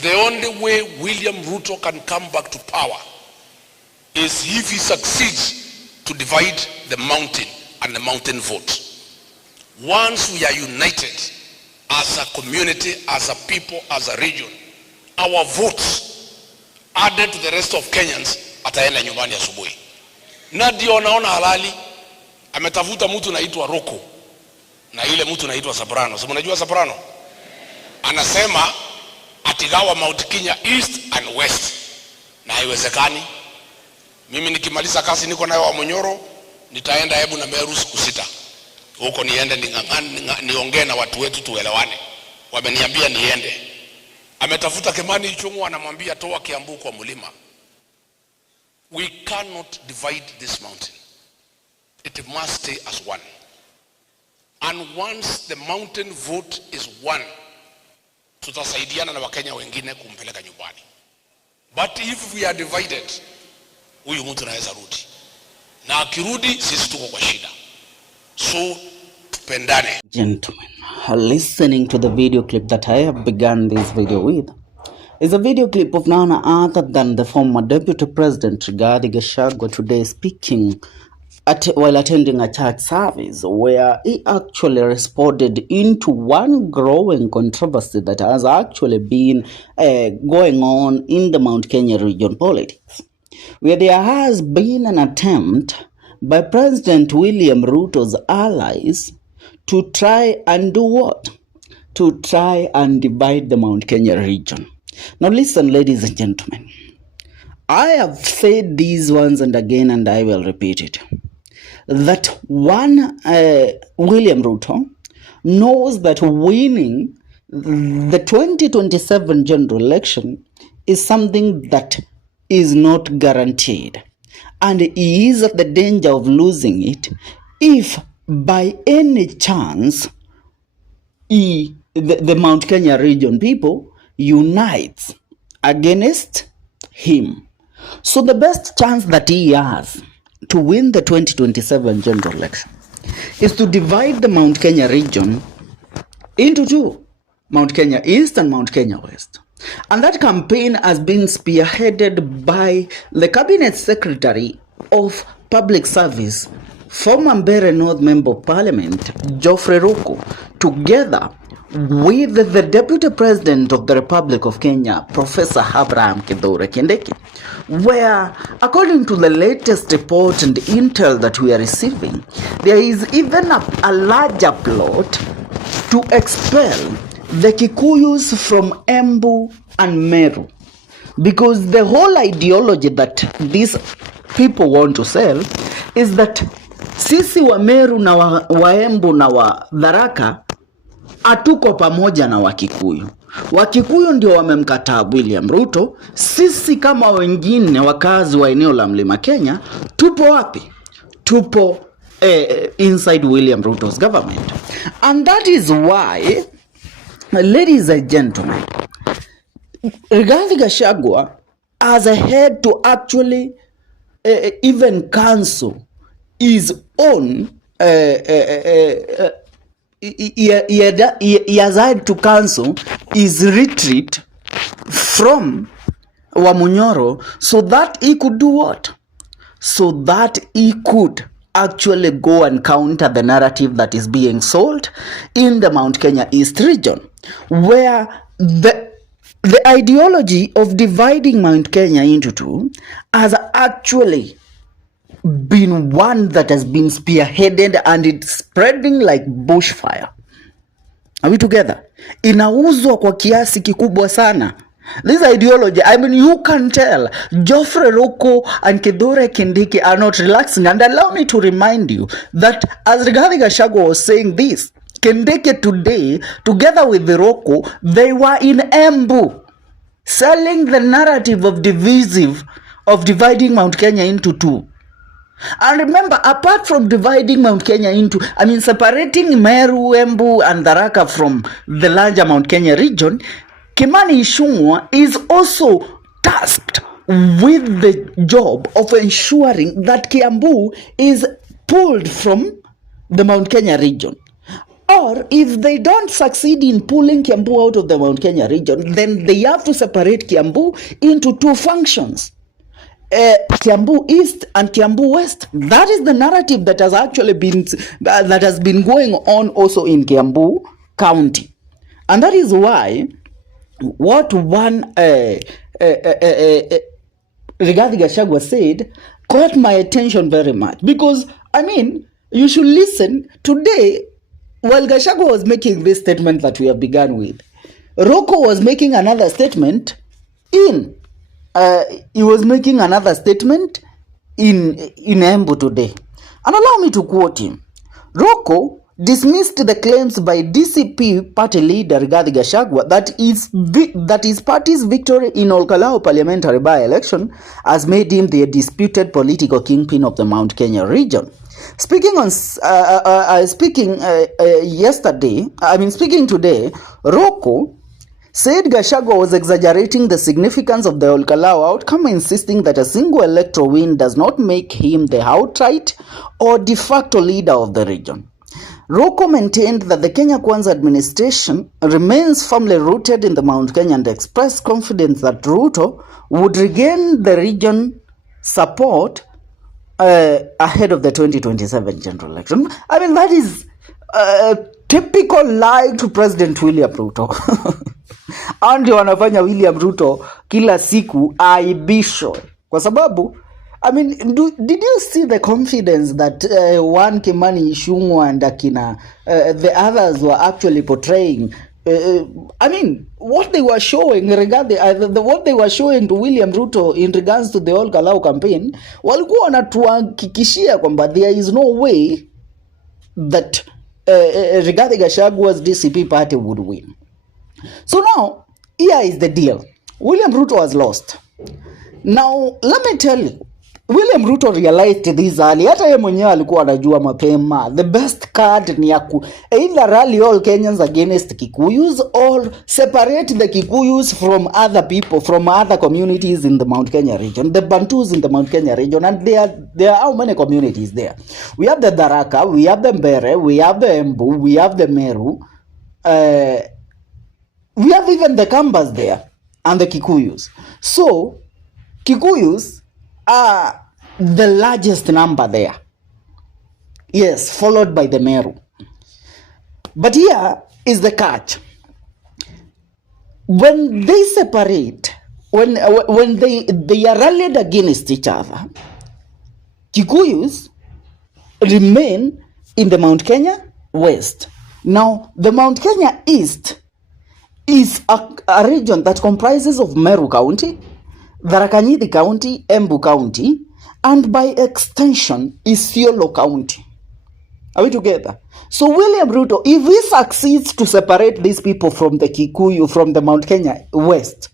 The only way William Ruto can come back to power is if he succeeds to divide the mountain and the mountain vote. Once we are united as a community, as a people, as a region, our votes added to the rest of Kenyans ataenda nyumbani asubuhi. Na ndio naona halali ametafuta mtu naitwa Roko na ile mtu naitwa Soprano. Sio unajua Soprano? Anasema atigawa Mount Kenya East and West. Na haiwezekani. Mimi nikimaliza kazi niko nayo wa Munyoro, nitaenda Hebu na Meru siku 6. Huko niende niongee na watu wetu tuelewane. Wameniambia niende. Ametafuta Kimani Ichung'wa anamwambia toa Kiambu kwa mlima. We cannot divide this mountain. It must stay as one. And once the mountain vote is one, tutasaidiana na Wakenya wengine kumpeleka nyumbani. But if we are divided, huyu mtu anaweza rudi. Na akirudi sisi tuko kwa shida. So tupendane. Gentlemen, listening to the video clip that I have begun this video with is a video clip of none other than the former Deputy President Rigathi Gachagua today speaking while attending a church service, where he actually responded into one growing controversy that has actually been going on in the Mount Kenya region politics, where there has been an attempt by President William Ruto's allies to try and do what? To try and divide the Mount Kenya region. Now listen, ladies and gentlemen. I have said these once and again, and I will repeat it. That one, William Ruto knows that winning the 2027 general election is something that is not guaranteed. And he is at the danger of losing it if by any chance the Mount Kenya region people unites against him. So the best chance that he has to win the 2027 general election is to divide the Mount Kenya region into two, Mount Kenya East and Mount Kenya West. And that campaign has been spearheaded by the Cabinet Secretary of Public Service, former Mbeere North Member of Parliament, Geoffrey Ruku, together with the Deputy President of the Republic of Kenya, Professor Abraham Kithure Kindiki, where, according to the latest report and intel that we are receiving, there is even a larger plot to expel the Kikuyus from Embu and Meru, because the whole ideology that these people want to sell is that sisi wa Meru na wa Embu na wa Tharaka atuko pamoja na Wakikuyu. Wakikuyu ndio wamemkataa William Ruto. Sisi kama wengine wakazi wa eneo la Mlima Kenya tupo wapi? Tupo inside William Ruto's government. And that is why, ladies and gentlemen, Rigathi Gachagua has a head to actually even cancel his own he has had to cancel his retreat from Wamunyoro so that he could do what? So that he could actually go and counter the narrative that is being sold in the Mount Kenya East region, where the ideology of dividing Mount Kenya into two has actually been one that has been spearheaded, and it's spreading like bushfire. Are we together? Inauzwa kwa kiasi kikubwa sana. This ideology, I mean, you can tell Geoffrey Ruku and Kithure Kindiki are not relaxing. And allow me to remind you that as Rigathi Gachagua was saying this, Kindiki today, together with the Ruku, they were in Embu, selling the narrative of dividing Mount Kenya into two. And remember, apart from dividing Mount Kenya into, separating Meru, Embu and Tharaka from the larger Mount Kenya region, Kimani Ichung'wa is also tasked with the job of ensuring that Kiambu is pulled from the Mount Kenya region. Or if they don't succeed in pulling Kiambu out of the Mount Kenya region, then they have to separate Kiambu into two functions. Kiambu East and Kiambu West. That is the narrative that has actually been going on also in Kiambu County, and that is why what one Rigathi Gachagua said caught my attention very much, because I mean, you should listen today. While Gachagua was making this statement that we have begun with, Rocco was making another statement in Embu today. And allow me to quote him. Rocco dismissed the claims by DCP party leader Rigathi Gachagua that his party's victory in Olkalau parliamentary by-election has made him the disputed political kingpin of the Mount Kenya region. Speaking today, Rocco said Gachagua was exaggerating the significance of the Olkalau outcome, insisting that a single electoral win does not make him the outright or de facto leader of the region. Rocco maintained that the Kenya Kwanza administration remains firmly rooted in the Mount Kenya and expressed confidence that Ruto would regain the region support ahead of the 2027 general election. I mean, that is a typical lie to President William Ruto. Ndio wanafanya William Ruto kila siku aibishwe, kwa sababu I mean, did you see the confidence that one Kimani Ichung'wah and the others were actually portraying? I mean, what they were showing what they were showing to William Ruto in regards to the Olkalau campaign, walikuwa wanatuhakikishia kwamba there is no way that Rigathi Gachagua's DCP party would win. So now, here is the deal. William Ruto has lost. Now, let me tell you, William Ruto realized this early. Hata yeye mwenyewe alikuwa anajua mapema. The best card ni ya either rally all Kenyans against Kikuyus or separate the Kikuyus from other people, from other communities in the Mount Kenya region, the Bantus in the Mount Kenya region. And there are how many communities there? We have the Tharaka, we have the Mbere, we have the Embu, we have the Meru, we have even the Kambas there and the Kikuyus. So, Kikuyus are the largest number there. Yes, followed by the Meru. But here is the catch. When they separate, when they are rallied against each other, Kikuyus remain in the Mount Kenya West. Now, the Mount Kenya East is a region that comprises of Meru County, Tharaka Nithi County, Embu County, and by extension Isiolo County. Are we together? So William Ruto, if he succeeds to separate these people from the Kikuyu, from the Mount Kenya West,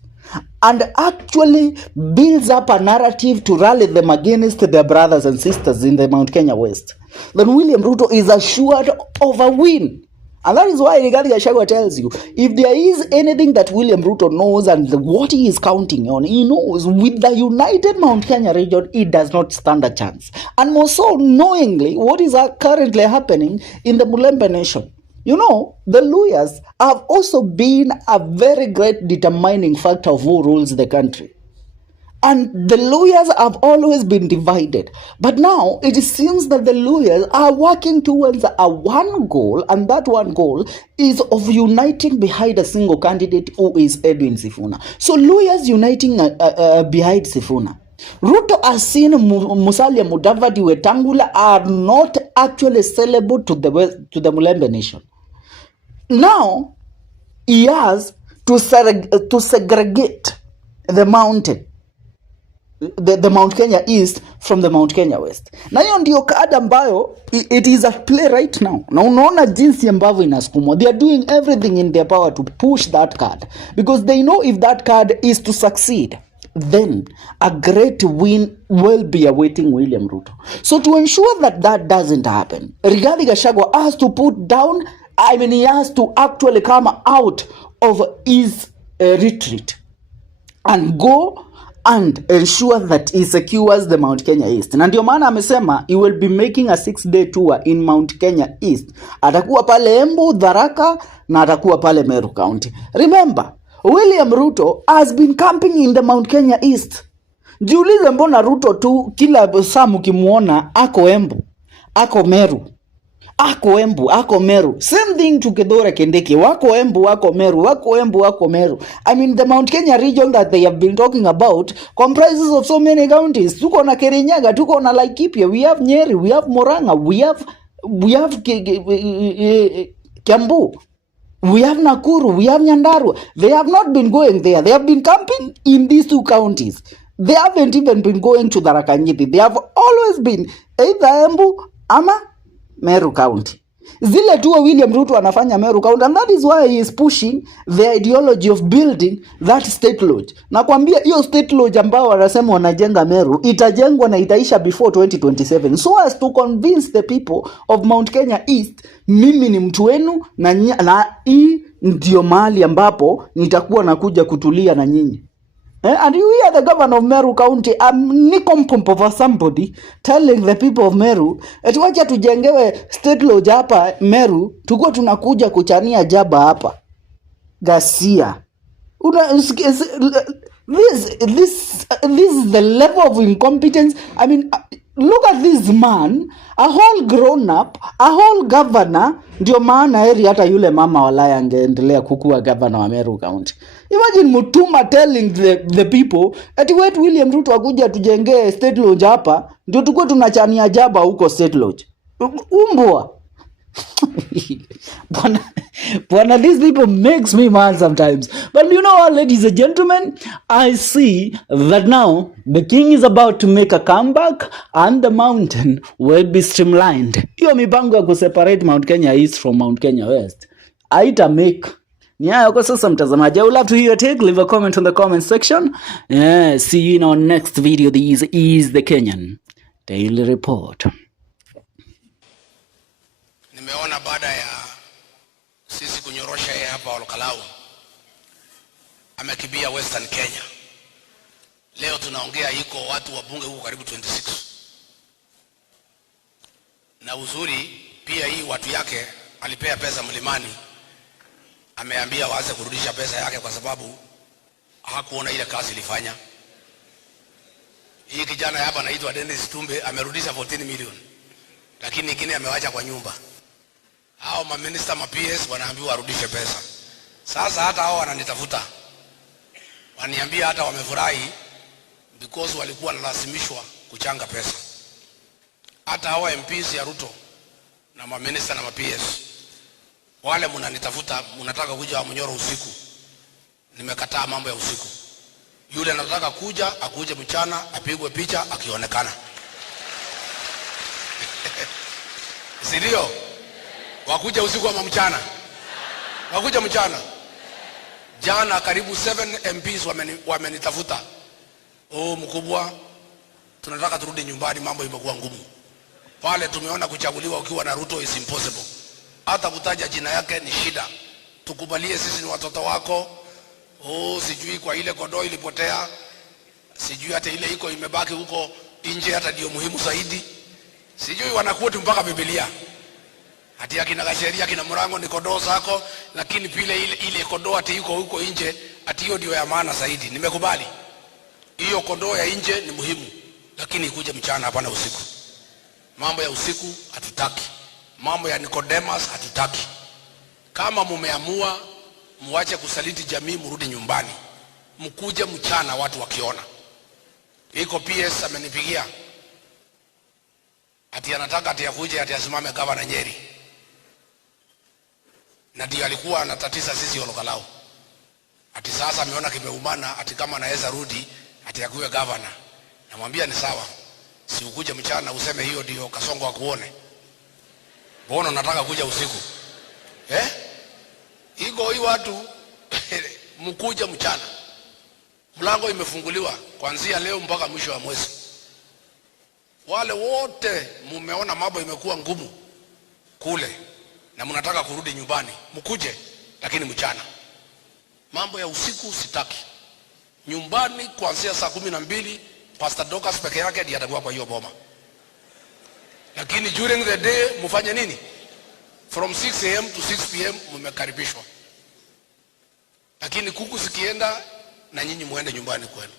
and actually builds up a narrative to rally them against their brothers and sisters in the Mount Kenya West, then William Ruto is assured of a win. And that is why Rigathi Gachagua tells you, if there is anything that William Ruto knows and what he is counting on, he knows with the united Mount Kenya region, it does not stand a chance. And more so knowingly what is currently happening in the Mulembe Nation. You know, the Luyas have also been a very great determining factor of who rules the country. And the Luyas have always been divided. But now it seems that the Luyas are working towards a one goal, and that one goal is of uniting behind a single candidate who is Edwin Sifuna. So Luyas uniting behind Sifuna. Ruto has seen Musalia Mudavadi, Wetangula are not actually sellable to the Mulembe Nation. Now he has to segregate the mountain, the Mount Kenya East from the Mount Kenya West. Na hiyo ndio kada ambayo it is at play right now. Na unaona jinsi ambavyo inasukumwa. They are doing everything in their power to push that card, because they know if that card is to succeed, then a great win will be awaiting William Ruto. So to ensure that that doesn't happen, Rigathi Gachagua has to put down, he has to actually come out of his retreat and go and ensure that he secures the Mount Kenya East. Na ndio maana amesema he will be making a 6-day tour in Mount Kenya East. Atakuwa pale Embu, Tharaka na atakuwa pale Meru County. Remember, William Ruto has been camping in the Mount Kenya East. Jiulize mbona Ruto tu kila saa mkimuona ako Embu, ako Meru, ako Embu, ako Meru. Same thing to Kithure Kindiki. Wako Embu, wako Meru, wako Embu, wako Meru. I mean, the Mount Kenya region that they have been talking about comprises of so many counties. Tuko na Kirinyaga, tuko na Laikipia, we have Nyeri, we have Murang'a, we have Kiambu, we have Nakuru, we have Nyandarua. They have not been going there. They have been camping in these two counties. They haven't even been going to Tharaka Nithi. They have always been either Embu ama Meru County. Zile tu William Ruto anafanya Meru County, and that is why he is pushing the ideology of building that state lodge. Nakwambia hiyo state lodge ambao wanasema wanajenga Meru itajengwa na itaisha before 2027, so as to convince the people of Mount Kenya East, mimi ni mtu wenu na hii ndio mahali ambapo nitakuwa nakuja kutulia na nyinyi. And you hear the governor of Meru County, Nikompopo for somebody, telling the people of Meru, eti wacha tujengewe state lodge hapa Meru, tuko tunakuja kuchania jaba hapa Gasia. This is the level of incompetence. I mean, look at this man, a whole grown up, a whole governor. Ndio maana heri hata yule mama walaya angeendelea kukuwa governor wa Meru County. Imagine Mutuma telling the people ati wetu William Ruto akuja tujengee state lodge hapa ndio tukue tunachania jaba huko state lodge. Umbwa. Bwana, these people makes me mad sometimes. But you know what, ladies and gentlemen, I see that now the king is about to make a comeback and the mountain will be streamlined. Hiyo mipango ya kuseparate Mount Kenya East from Mount Kenya West haita make. Yeah, kwa sasa mtazamaji, I would love to hear your take. Leave a comment on the comment section. See you in our next video. This is the Kenyan Daily Report. Nimeona baada ya sisi kunyorosha yeye hapa Olkalau, amekibia Western Kenya. Leo tunaongea iko watu wa bunge huko karibu 26. Na uzuri pia hii watu yake alipea pesa Mlimani. Ameambia waanze kurudisha pesa yake kwa sababu hakuona ile kazi ilifanya. Hii kijana hapa anaitwa Dennis Tumbe amerudisha 14 milioni. Lakini nyingine amewacha kwa nyumba. Hao maminister PS wanaambiwa warudishe pesa. Sasa hata hao wananitafuta. Waniambia hata wamefurahi because walikuwa wanalazimishwa kuchanga pesa. Hata hao MPs ya Ruto na maminister na PS wale mnanitafuta, mnataka kuja Munyoro usiku. Nimekataa mambo ya usiku. Yule anataka kuja, akuje mchana, apigwe picha akionekana. Ndio. Wakuja usiku ama mchana? Wakuja mchana. Jana karibu 7 MPs wamenitafuta. Mkubwa, tunataka turudi nyumbani, mambo imekuwa ngumu. Pale tumeona kuchaguliwa ukiwa na Ruto is impossible. Hata kutaja jina yake ni shida. Tukubalie sisi ni watoto wako. Sijui kwa ile kondoo ilipotea. Sijui hata ile iko imebaki huko nje hata ndio muhimu zaidi. Sijui wanakuoti mpaka Biblia. Hati yake na sheria kina Murango ni kondoo zako, lakini pile ile kondoo ati iko huko nje ati hiyo ndio ya maana zaidi. Nimekubali. Hiyo kondoo ya nje ni muhimu, lakini ikuje mchana hapana usiku. Mambo ya usiku hatutaki. Mambo ya Nicodemus hatutaki. Kama mumeamua muache kusaliti jamii, mrudi nyumbani. Mkuje mchana watu wakiona. Iko PS amenipigia. Ati anataka ati akuje ati asimame gavana Nyeri. Na ndio alikuwa anatatiza sisi Olkalau. Ati sasa ameona kimeumana ati kama anaweza rudi ati akuwe gavana. Namwambia ni sawa. Si ukuje mchana useme hiyo ndio Kasongo akuone. Mbona nataka kuja usiku? Iko hii watu mkuja mchana. Mlango imefunguliwa kuanzia leo mpaka mwisho wa mwezi. Wale wote mumeona mambo imekuwa ngumu kule na mnataka kurudi nyumbani, mkuje lakini mchana. Mambo ya usiku sitaki. nyumbani kuanzia saa 12. Pastor Dorcas peke yake ndiye atakuwa kwa hiyo boma, lakini during the day mfanye nini? From 6 am to 6 pm mmekaribishwa, lakini kuku zikienda na nyinyi muende nyumbani kwenu.